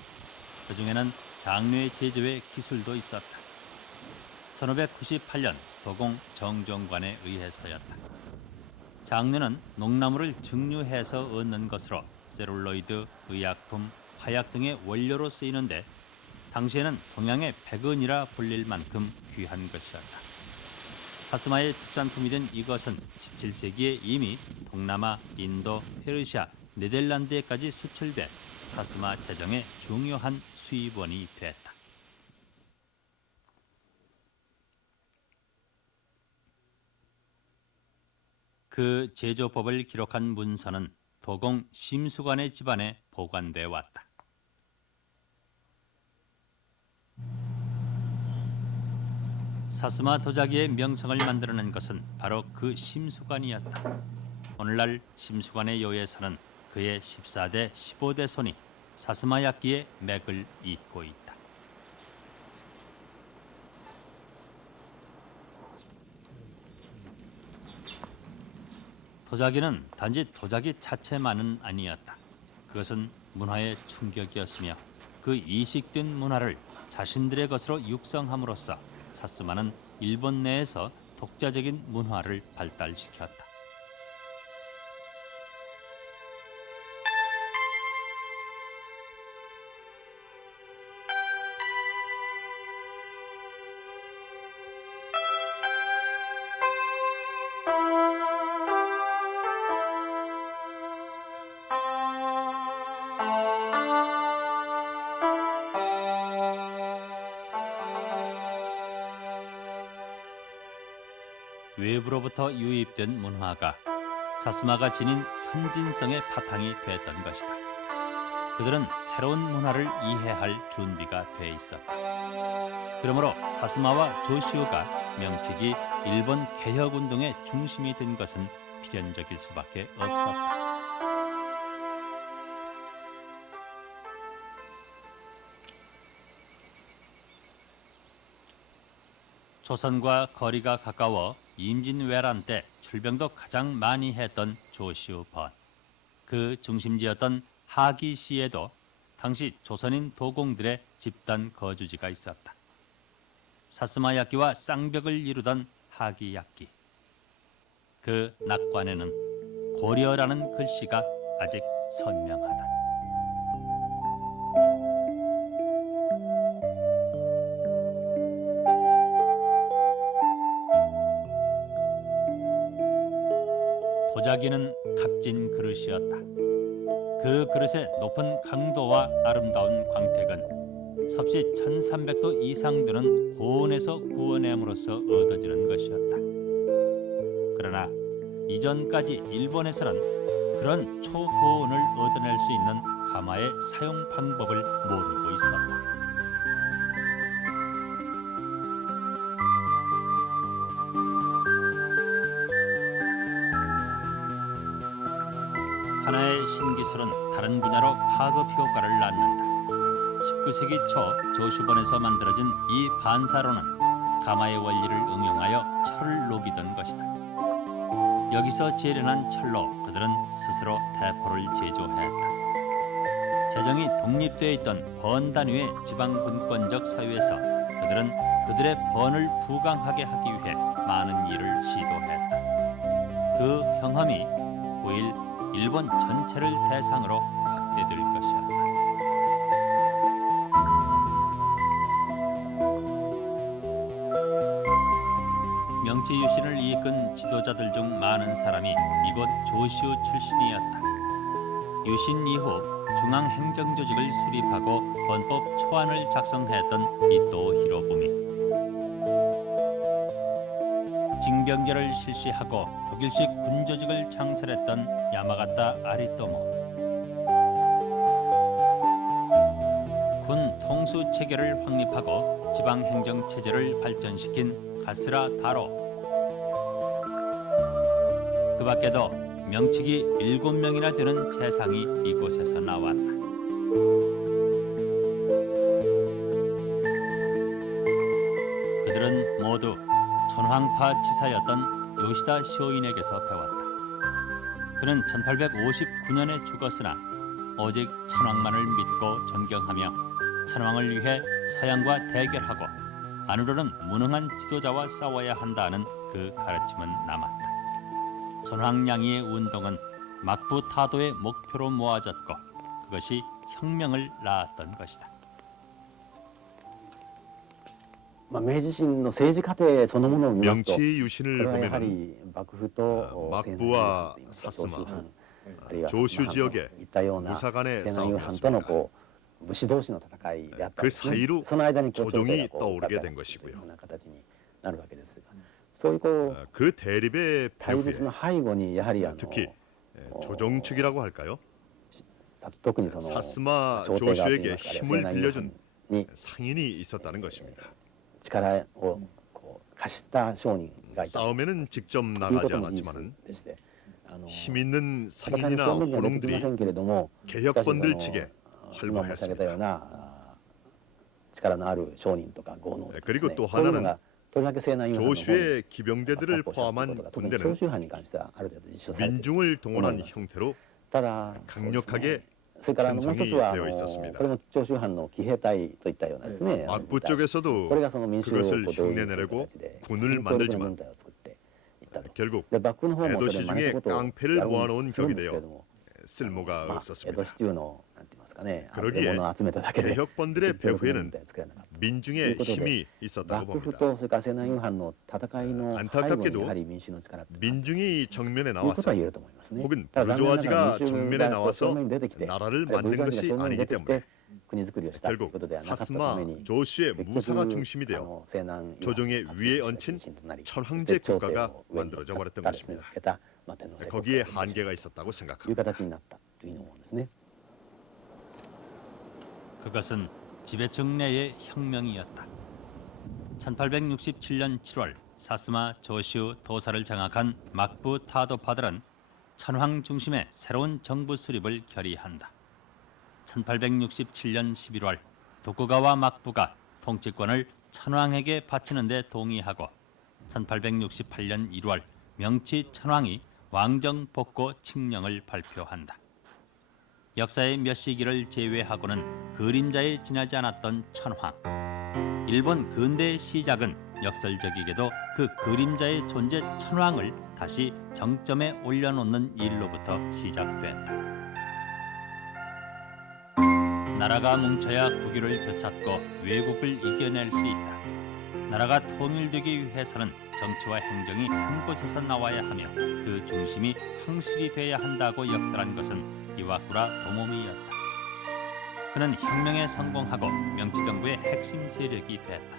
그중에는 장례 제조의 기술도 있었다. 1598년 도공 정종관에 의해서였다. 장류는 농나무를 증류해서 얻는 것으로 셀룰로이드, 의약품, 화약 등의 원료로 쓰이는데 당시에는 동양의 백은이라 불릴 만큼 귀한 것이었다. 사스마의 특산품이 된 이것은 17세기에 이미 동남아, 인도, 페르시아, 네덜란드에까지 수출돼 사스마 재정의 중요한 수입원이 됐다. 그 제조법을 기록한 문서는 도공 심수관의 집안에 보관돼 왔다. 사스마 도자기의 명성을 만들어낸 것은 바로 그 심수관이었다. 오늘날 심수관의 요에서는 그의 14대, 15대 손이 사스마 약기의 맥을 잇고 있다. 도자기는 단지 도자기 자체만은 아니었다. 그것은 문화의 충격이었으며 그 이식된 문화를 자신들의 것으로 육성함으로써 사스마는 일본 내에서 독자적인 문화를 발달시켰다. 외부로부터 유입된 문화가 사스마가 지닌 선진성의 바탕이 됐던 것이다. 그들은 새로운 문화를 이해할 준비가 돼 있었다. 그러므로 사스마와 조시우가 명칭이 일본 개혁운동의 중심이 된 것은 필연적일 수밖에 없었다. 조선과 거리가 가까워 임진왜란 때 출병도 가장 많이 했던 조시우 번. 그 중심지였던 하기시에도 당시 조선인 도공들의 집단 거주지가 있었다. 사스마 약기와 쌍벽을 이루던 하기 약기. 그 낙관에는 고려라는 글씨가 아직 선명하다. 도자기는 값진 그릇이었다. 그 그릇의 높은 강도와 아름다운 광택은 섭씨 1300도 이상 되는 고온에서 구워냄으로써 얻어지는 것이었다. 그러나 이전까지 일본에서는 그런 초고온을 얻어낼 수 있는 가마의 사용 방법을 모르고 있었다. 하나의 신기술은 다른 분야로 파급 효과를 낳는다. 19세기 초 조슈번에서 만들어진 이 반사로는 가마의 원리를 응용하여 철을 녹이던 것이다. 여기서 재련한 철로 그들은 스스로 대포를 제조했다. 재정이 독립되어 있던 번 단위의 지방분권적 사회에서 그들은 그들의 번을 부강하게 하기 위해 많은 일을 시도했다. 그 경험이 9일 일본 전체를 대상으로 확대될 것이었다. 명치 유신을 이끈 지도자들 중 많은 사람이 이곳 조시우 출신이었다. 유신 이후 중앙행정조직을 수립하고 헌법 초안을 작성했던 이토 히로부미. 징병제를 실시하고 독일식 군조직을 창설했던 야마가타 아리토모. 군 통수 체계를 확립하고 지방 행정 체제를 발전시킨 가스라 다로. 그 밖에도 명칭이 7명이나 되는 재상이 이곳에서 나왔다. 그들은 모두 천황파 지사였던 요시다 쇼인에게서 배웠다. 그는 1859년에 죽었으나 오직 천황만을 믿고 존경하며 천황을 위해 서양과 대결하고 안으로는 무능한 지도자와 싸워야 한다는 그 가르침은 남았다. 전황량이의 운동은 막부 타도의 목표로 모아졌고 그것이 혁명을 낳았던 것이다. 明治維新の政治過程そのものを見ますと、 명치의 こ 유신을 れはやは 보면은 り幕府と 막부와 西南 사스마, あるいは 조슈 지역의 いったような 무사 간의 西南右藩との 싸움이었습니다. 武士同士の戦いであったん 그 ですね。 사이로 その間に 조정이 朝廷が 떠오르게 된 것이고요. ような形になるわけですが、そういう 그 대립의 対立の 배후에 背後にやはり 특히 조정 측이라고 할까요? 特にその 사스마 朝廷側といい 조슈에게 ますか、西 힘을 南右 빌려준 藩に 상인이 있었다는 것입니다. 力をこう貸した商人がいた。 싸움에는 직접 というこ 나가지 とも事実 않았지만은 でして、 힘 있는 戦いの 상인이나 正面には出てきま 호롱들이 せんけれども、 개혁권들 측에 今申し上げたよう 활보했습니다. な力のある商人とか豪農とかですね、 그리고 또 こういうの 하나는 がとりわけ西南右藩の方に 조슈의 기병대들을 発砲したという 포함한 ことが特に 군대는 長州藩に関してはある程度実証されている。 민중을 동원한 네. 형태로 ただ 강력하게 それからもう一つは 편성이 되어 있었습니다. これも長州藩の騎兵隊といったようなですね、 막부 쪽에서도 これがその民衆を 그것을 こう動員する 흉내내려고 形で 군을 強力な 만들지만 軍隊を作っていったと。 결국 で幕府の方も 에도 それ 시 を真似 중에 たことを 깡패를 やろう 모아놓은 するん 격이 ですけれ 되어 ども、 쓸모가 江戸 없었습니다. 市中のなんて言いますかね、그러기에 獲物を集めただけで 개혁본들의 強力な軍 배후에는 隊を作れなかった。 민중의 힘이 있었다고 幕府 봅니다. とそれから西南右藩の戦いの背後に 안타깝게도 やはり民衆の力っていう 민중이 정면에 ことは 나와서 言えると思いますね。 혹은 ただ残念ながら 부르주아지가 民衆 정면에 が 나와서 正面に出てきて、 나라를 ブル 만든 ジョワジ 것이 が正面に 아니기 出てき 때문에 て国づくりをしたという 결국 ことではなかったため 사스마 に、 조슈의 結 무사가 局 중심이 되어 西南右藩 조정의 が 위에 中 얹힌 心となり、 천황제 朝廷 국가가 を上に 만들어져 버렸던 立て 것입니다. 続けたまあ天皇制国 거기에 という 한계가 있었다고 생각합니다. 形になったというふうに思うんですね。 그것은 지배층 내의 혁명이었다. 1867년 7월 사스마 조슈 도사를 장악한 막부 타도파들은 천황 중심의 새로운 정부 수립을 결의한다. 1867년 11월 도쿠가와 막부가 통치권을 천황에게 바치는 데 동의하고 1868년 1월 명치 천황이 왕정 복고 칙령을 발표한다. 역사의 몇 시기를 제외하고는 그림자에 지나지 않았던 천황. 일본 근대의 시작은 역설적이게도 그 그림자의 존재 천황을 다시 정점에 올려놓는 일로부터 시작됐다. 나라가 뭉쳐야 국유를 되찾고 왜국을 이겨낼 수 있다. 나라가 통일되기 위해서는 정치와 행정이 한 곳에서 나와야 하며 그 중심이 항실이 돼야 한다고 역설한 것은 이와쿠라 도모미였다. 그는 혁명에 성공하고 명치정부의 핵심 세력이 됐다.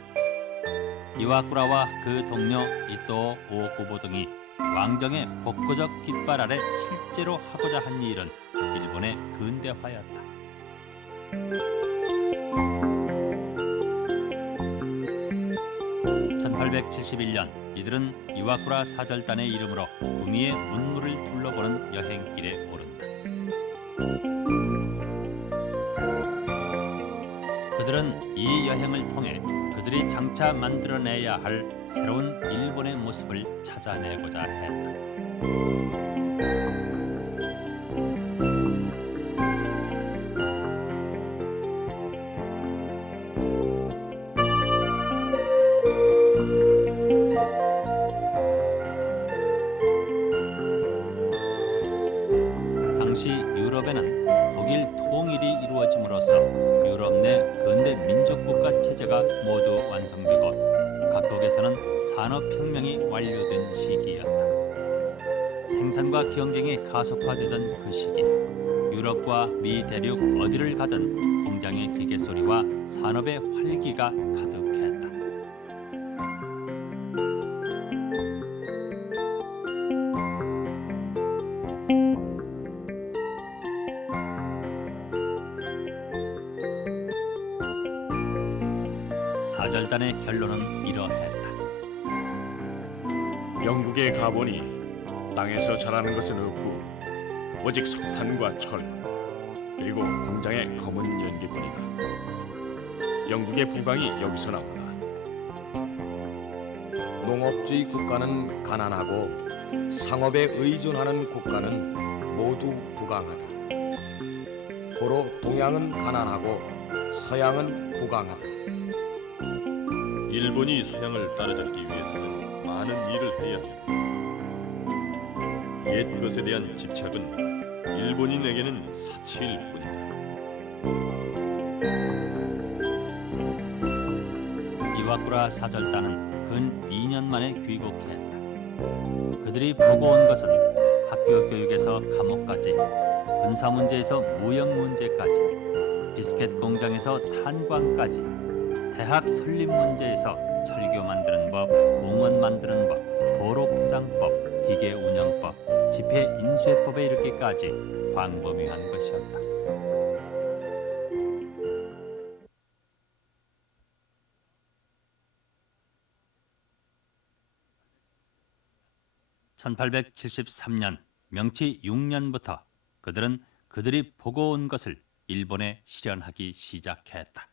이와쿠라와 그 동료 이토 오구보 등이 왕정의 복고적 깃발 아래 실제로 하고자 한 일은 일본의 근대화였다. (1871년) 이들은 이와쿠라 사절단의 이름으로 구미의 문물을 둘러보는 여행길에 오른다. 그들은 이 여행을 통해 그들이 장차 만들어내야 할 새로운 일본의 모습을 찾아내고자 했다. 당시 유럽에는 독일 통일이 이루어짐으로써 유럽 내 근대 민족국가 체제가 모두 완성되고 각국에서는 산업혁명이 완료된 시기였다. 생산과 경쟁이 가속화되던 그 시기, 유럽과 미 대륙 어디를 가든 공장의 기계 소리와 산업의 활기가 가득했다. 사절단의 결론은 이러했다. 영국에 가보니 땅에서 자라는 것은 없고 오직 석탄과 철 그리고 공장의 검은 연기뿐이다. 영국의 부강이 여기서 나온다. 농업주의 국가는 가난하고 상업에 의존하는 국가는 모두 부강하다. 고로 동양은 가난하고 서양은 부강하다. 일본이 서양을 따라잡기 위해서는 많은 일을 해야 한다. 옛 것에 대한 집착은 일본인에게는 사치일 뿐이다. 이와쿠라 사절단은 근 2년 만에 귀국했다. 그들이 보고 온 것은 학교 교육에서 감옥까지, 군사 문제에서 무역 문제까지, 비스켓 공장에서 탄광까지, 대학 설립 문제에서 철교 만드는 법, 공원 만드는 법, 도로 포장법, 기계 운영법, 지폐 인쇄법에 이르기까지 광범위한 것이었다. (1873년) 명치 6년부터 그들은 그들이 보고 온 것을 일본에 실현하기 시작했다.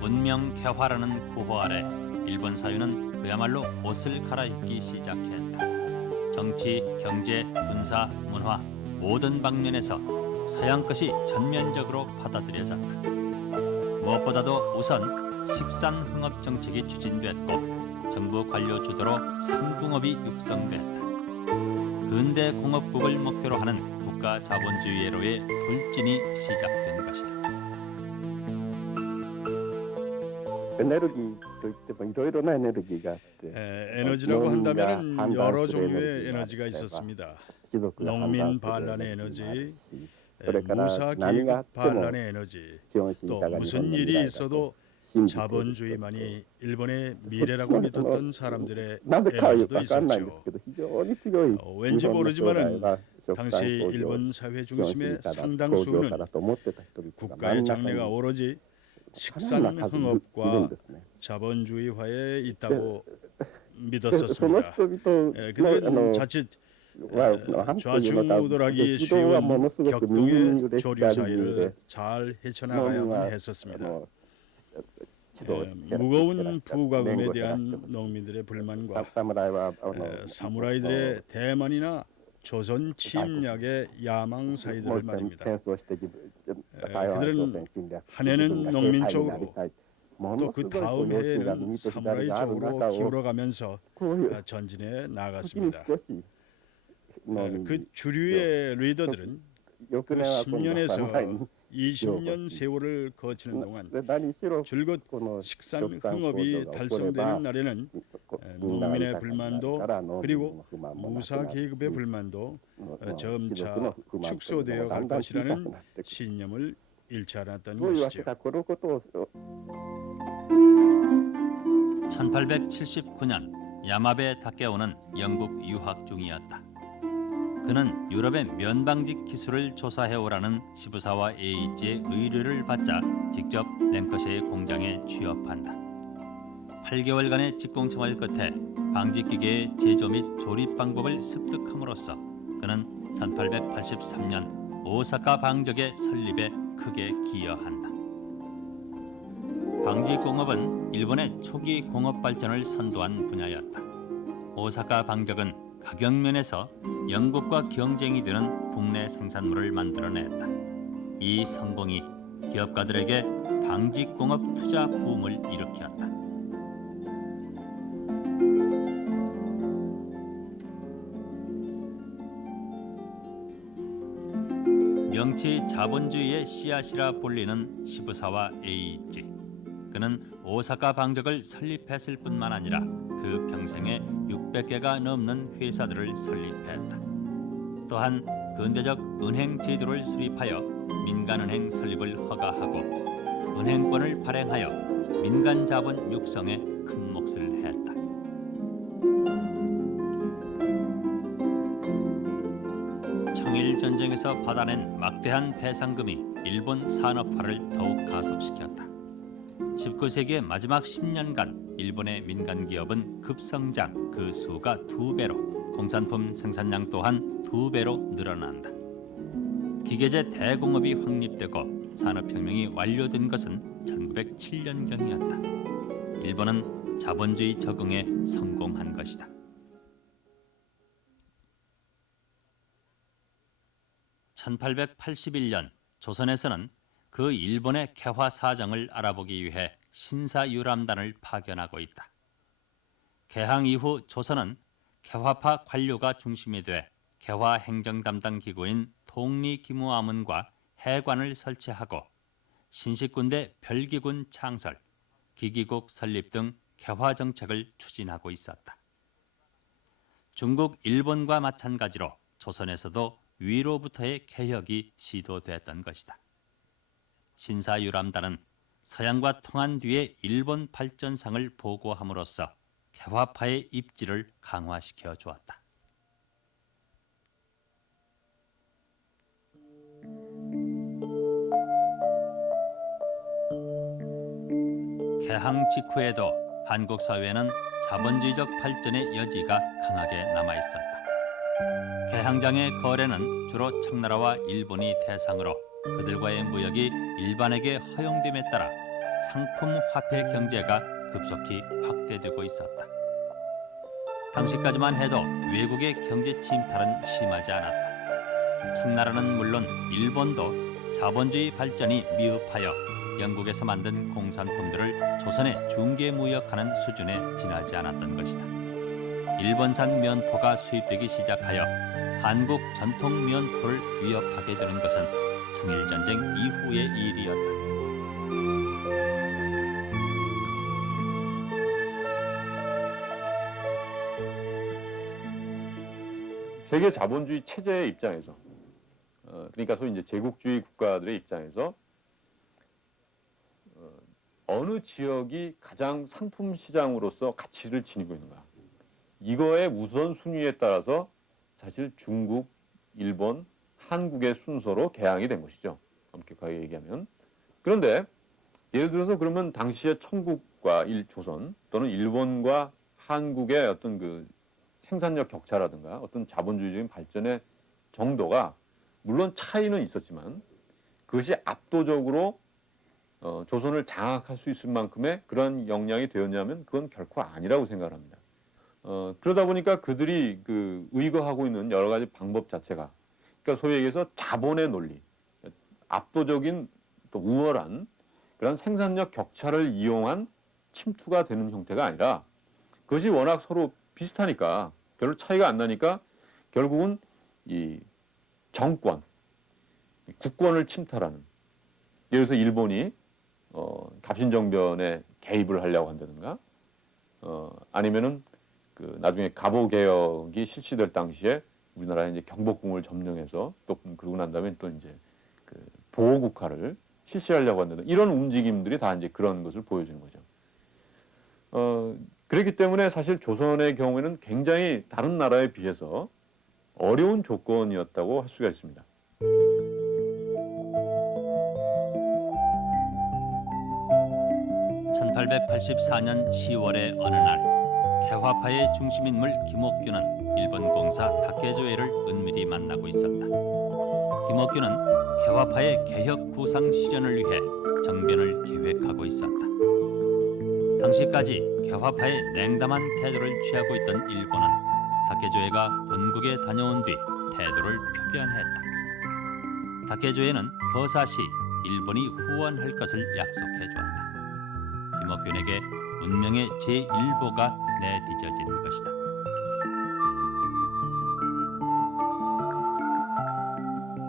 문명 개화라는 구호 아래 일본 사회는 그야말로 옷을 갈아입기 시작했다. 정치, 경제, 군사, 문화 모든 방면에서 서양 것이 전면적으로 받아들여졌다. 무엇보다도 우선 식산흥업 정책이 추진됐고 정부 관료 주도로 상공업이 육성됐다. 근대 공업국을 목표로 하는 국가 자본주의회로의 돌진이 시작된 것이다. 에너지라고 한다면 여러 종류의 에너지가 있었습니다. 농민 반란의 에너지, 무사 계급 반란의 에너지, 또 무슨 일이 있어도 자본주의만이 일본의 미래라고 믿었던 사람들의 에너지도 있었죠. 왠지 모르지만은 당시 일본 사회 중심의 상당수는 국가의 장래가 오로지 식산흥업과 자본주의화에 있다고 믿었었습니다. 그들은 자칫 좌충우돌하기 쉬운 격동의 조류 사이를 잘 헤쳐나가야만 했었습니다. 무거운 부가금에 대한 농민들의 불만과 사무라이들의 대만이나 조선 침략의 야망 사이들을 말입니다. 그들은 한 해는 농민 쪽으로 또 그 다음 해에는 사무라이 쪽으로 기울어가면서 전진해 나갔습니다. 그 주류의 리더들은 그 10년에서 20년 세월을 거치는 동안 줄곧 식산흥업이 달성되는 날에는 농민의 불만도 그리고 무사계급의 불만도 점차 축소되어 갈 것이라는 신념을 잃지 않았던 것이죠. 1879년 야마베 타케오는 영국 유학 중이었다. 그는 유럽의 면방직 기술을 조사해오라는 시부사와 에이지의 의뢰를 받자 직접 랭커셔의 공장에 취업한다. 8개월간의 직공생활 끝에 방직기계의 제조 및 조립 방법을 습득함으로써 그는 1883년 오사카 방적의 설립에 크게 기여한다. 방직공업은 일본의 초기 공업 발전을 선도한 분야였다. 오사카 방적은 가격면에서 영국과 경쟁이 되는 국내 생산물을 만들어냈다. 이 성공이 기업가들에게 방직공업 투자 붐을 일으켰다. 명치 자본주의의 씨앗이라 불리는 시부사와 에이지. 그는 오사카 방적을 설립했을 뿐만 아니라 그 평생에 600개가 넘는 회사들을 설립했다. 또한 근대적 은행 제도를 수립하여 민간은행 설립을 허가하고 은행권을 발행하여 민간 자본 육성에 큰 몫을 했다. 청일 전쟁에서 받아낸 막대한 배상금이 일본 산업화를 더욱 가속시켰다. 19세기의 마지막 10년간 일본의 민간 기업은 급성장, 그 수가 2배로, 공산품 생산량 또한 2배로 늘어난다. 기계제 대공업이 확립되고 산업혁명이 완료된 것은 1907년경이었다. 일본은 자본주의 적응에 성공한 것이다. 1881년 조선에서는 그 일본의 개화 사정을 알아보기 위해 신사유람단을 파견하고 있다. 개항 이후 조선은 개화파 관료가 중심이 돼 개화 행정 담당 기구인 통리기무암문과 해관을 설치하고 신식군대 별기군 창설, 기기국 설립 등 개화 정책을 추진하고 있었다. 중국, 일본과 마찬가지로 조선에서도 위로부터의 개혁이 시도됐던 것이다. 신사유람단은 서양과 통한 뒤에 일본 발전상을 보고함으로써 개화파의 입지를 강화시켜 주었다. 개항 직후에도 한국 사회는 자본주의적 발전의 여지가 강하게 남아 있었다. 개항장의 거래는 주로 청나라와 일본이 대상으로 그들과의 무역이 일반에게 허용됨에 따라 상품 화폐 경제가 급속히 확대되고 있었다. 당시까지만 해도 외국의 경제 침탈은 심하지 않았다. 청나라는 물론 일본도 자본주의 발전이 미흡하여 영국에서 만든 공산품들을 조선에 중개무역하는 수준에 지나지 않았던 것이다. 일본산 면포가 수입되기 시작하여 한국 전통 면포를 위협하게 되는 것은 청일전쟁 이후의 일이었다. 세계 자본주의 체제의 입장에서, 그러니까 소위 이제 제국주의 국가들의 입장에서 어느 지역이 가장 상품 시장으로서 가치를 지니고 있는가, 이거의 우선순위에 따라서 사실 중국, 일본, 한국의 순서로 개항이 된 것이죠. 엄격하게 얘기하면. 그런데 예를 들어서 그러면 당시에 청국과 조선 또는 일본과 한국의 어떤 그 생산력 격차라든가 어떤 자본주의적인 발전의 정도가 물론 차이는 있었지만 그것이 압도적으로 조선을 장악할 수 있을 만큼의 그런 역량이 되었냐면 그건 결코 아니라고 생각을 합니다. 그러다 보니까 그들이 그 의거하고 있는 여러 가지 방법 자체가, 그러니까 소위 얘기해서 자본의 논리, 압도적인 또 우월한 그런 생산력 격차를 이용한 침투가 되는 형태가 아니라 그것이 워낙 서로 비슷하니까 별로 차이가 안 나니까 결국은 이 정권, 국권을 침탈하는, 예를 들어서 일본이 갑신정변에 개입을 하려고 한다든가, 아니면은 그 나중에 갑오 개혁이 실시될 당시에 우리나라에 이제 경복궁을 점령해서 또 그러고 난 다음에 또 이제 그 보호 국가를 실시하려고 한다든가, 이런 움직임들이 다 이제 그런 것을 보여주는 거죠. 그렇기 때문에 사실 조선의 경우에는 굉장히 다른 나라에 비해서 어려운 조건이었다고 할 수가 있습니다. (1884년 10월의) 어느 날 개화파의 중심인물 김옥균은 일본 공사 다케조에를 은밀히 만나고 있었다. 김옥균은 개화파의 개혁 구상 실현을 위해 정변을 계획하고 있었다. 당시까지 개화파의 냉담한 태도를 취하고 있던 일본은 다케조에가 본국에 다녀온 뒤 태도를 표변했다. 다케조에는 거사시 일본이 후원할 것을 약속해 주었다. 김옥균에게 운명의 제1보가 내빚어진 것이다.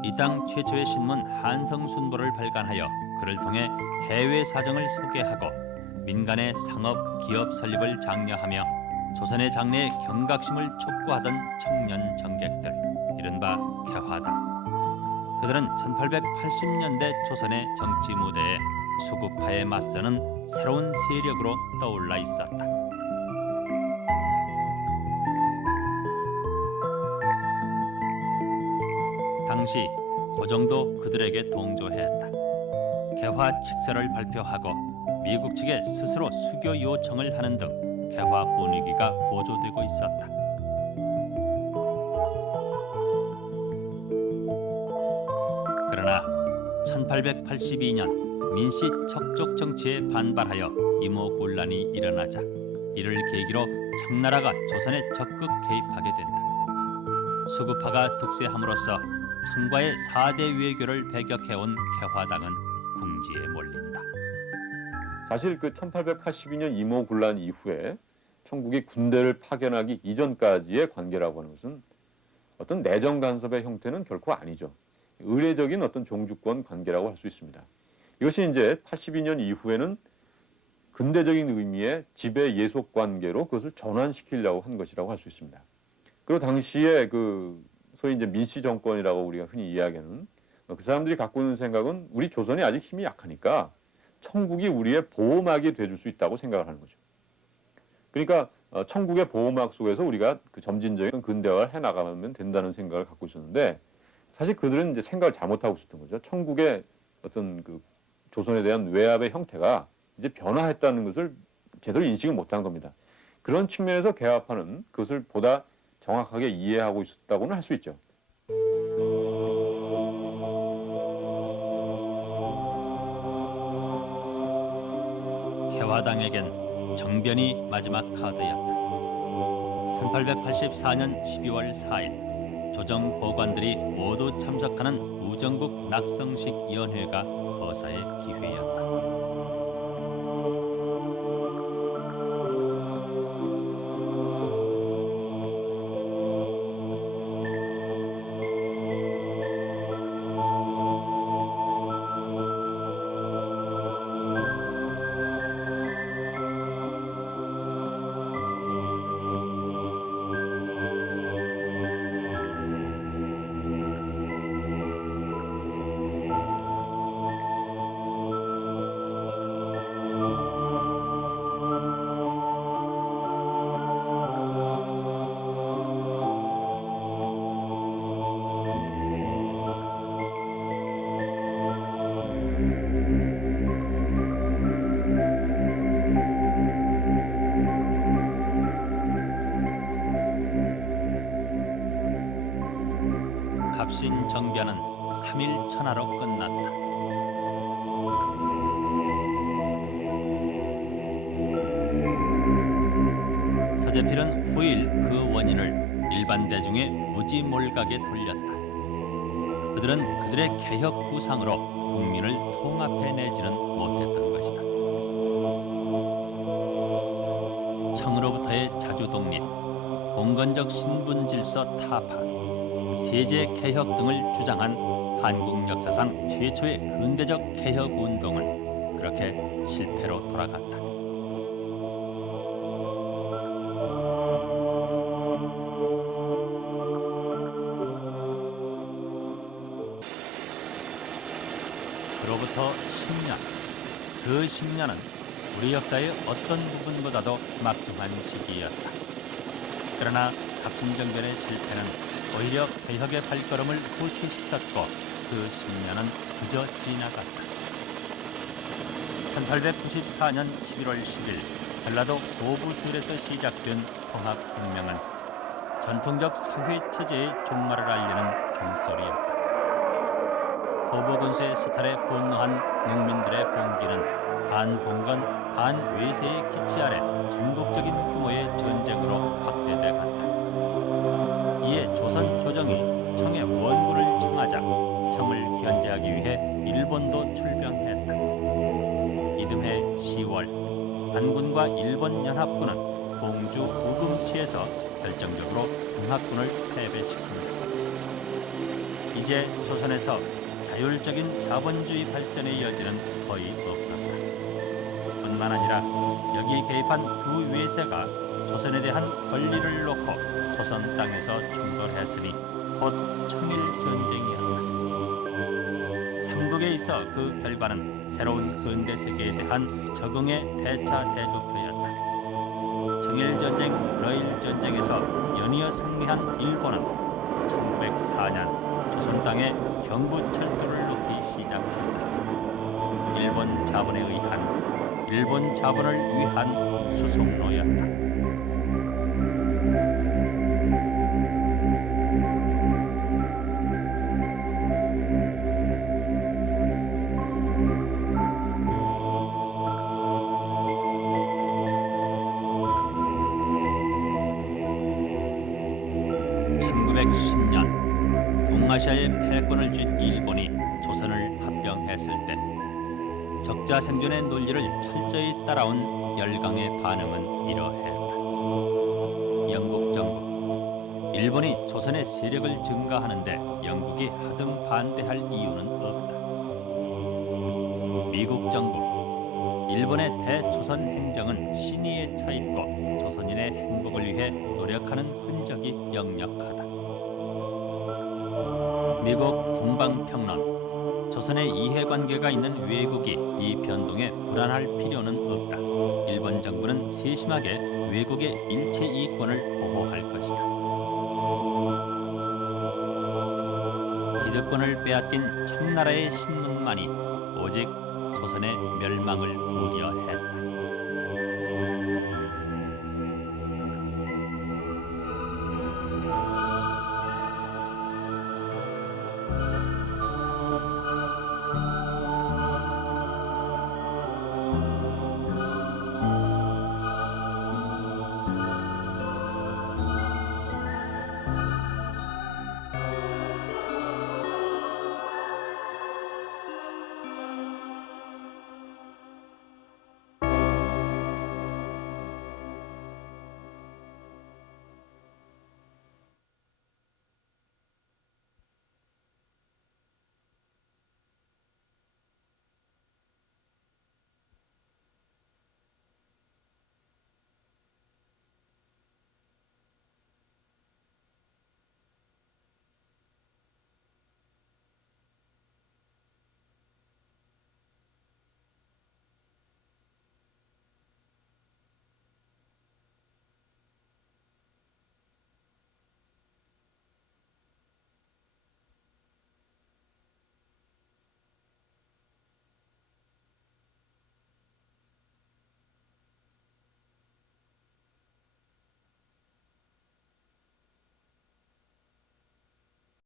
이 땅 최초의 신문 한성순보를 발간하여 그를 통해 해외 사정을 소개하고 민간의 상업, 기업 설립을 장려하며 조선의 장래에 경각심을 촉구하던 청년 정객들, 이른바 개화다. 그들은 1880년대 조선의 정치 무대에 수구파에 맞서는 새로운 세력으로 떠올라 있었다. 당시 고종도 그들에게 동조했다. 개화 칙서를 발표하고 미국 측에 스스로 수교 요청을 하는 등 개화 분위기가 고조되고 있었다. 그러나 1882년 민씨 척족 정치에 반발하여 이모곤란이 일어나자 이를 계기로 청나라가 조선에 적극 개입하게 된다. 수구파가 득세함으로써 청과의 4대 외교를 배격해온 개화당은 궁지에 몰린다. 사실 그 1882년 이모군란 이후에 청국이 군대를 파견하기 이전까지의 관계라고 하는 것은 어떤 내정 간섭의 형태는 결코 아니죠. 의례적인 어떤 종주권 관계라고 할 수 있습니다. 이것이 이제 82년 이후에는 근대적인 의미의 지배 예속 관계로 그것을 전환시키려고 한 것이라고 할 수 있습니다. 그리고 당시에 그 소위 이제 민씨 정권이라고 우리가 흔히 이야기하는 그 사람들이 갖고 있는 생각은 우리 조선이 아직 힘이 약하니까 청국이 우리의 보호막이 돼줄 수 있다고 생각을 하는 거죠. 그러니까 청국의 보호막 속에서 우리가 그 점진적인 근대화를 해나가면 된다는 생각을 갖고 있었는데 사실 그들은 이제 생각을 잘못하고 있었던 거죠. 청국의 어떤 그 조선에 대한 외압의 형태가 이제 변화했다는 것을 제대로 인식을 못한 겁니다. 그런 측면에서 개화파는 그것을 보다 정확하게 이해하고 있었다고는 할 수 있죠. 개화당에겐 정변이 마지막 카드였다. 1884년 12월 4일 조정 고관들이 모두 참석하는 우정국 낙성식 연회가 거사의 기회였다. 갑신 정변은 3일 천하로 끝났다. 서재필은 후일 그 원인을 일반 대중의 무지몰각에 돌렸다. 그들은 그들의 개혁 구상으로 국민을 통합해내지는 못했던 것이다. 청으로부터의 자주독립, 봉건적 신분질서 타파, 세제 개혁 등을 주장한 한국 역사상 최초의 근대적 개혁 운동은 그렇게 실패로 돌아갔다. 그로부터 10년, 그 10년은 우리 역사의 어떤 부분보다도 막중한 시기였다. 그러나 갑신정변의 실패는 오히려 개혁의 발걸음을 후퇴시켰고 그 10년은 그저 지나갔다. 1894년 11월 10일 전라도 고부들에서 시작된 통합혁명은 전통적 사회체제의 종말을 알리는 종소리였다. 포부군수의 수탈에 분노한 농민들의 봉기는 반봉건 반외세의 기치 아래 전국적인 규모의 전쟁으로 확대돼 갔다. 이에 조선 조정이 청의 원군을 청하자 청을 견제하기 위해 일본도 출병했다. 이듬해 10월 관군과 일본 연합군은 공주 우금치에서 결정적으로 동학군을 패배시킵니다. 이제 조선에서 자율적인 자본주의 발전의 여지는 거의 없었다. 뿐만 아니라 여기에 개입한 두 외세가 조선에 대한 권리를 놓고 조선 땅에서 충돌했으니 곧 청일전쟁이었다. 삼국에 있어 그 결과는 새로운 근대 세계에 대한 적응의 대차 대조표였다. 청일전쟁, 러일전쟁에서 연이어 승리한 일본은 1904년 조선 땅에 경부철도를 놓기 시작했다. 일본 자본에 의한, 일본 자본을 위한 수송로였다. 동아시아의 패권을 쥔 일본이 조선을 합병했을 때 적자 생존의 논리를 철저히 따라온 열강의 반응은 이러했다. 영국 정부, 일본이 조선의 세력을 증가하는데 영국이 하등 반대할 이유는 없다. 미국 정부, 일본의 대조선 행정은 신의에 차있고 조선인의 행복을 위해 노력하는 흔적이 역력하다. 미국 동방평론, 조선의 이해관계가 있는 외국이 이 변동에 불안할 필요는 없다. 일본 정부는 세심하게 외국의 일체 이권을 보호할 것이다. 기득권을 빼앗긴 청나라의 신문만이 오직 조선의 멸망을 우려했다.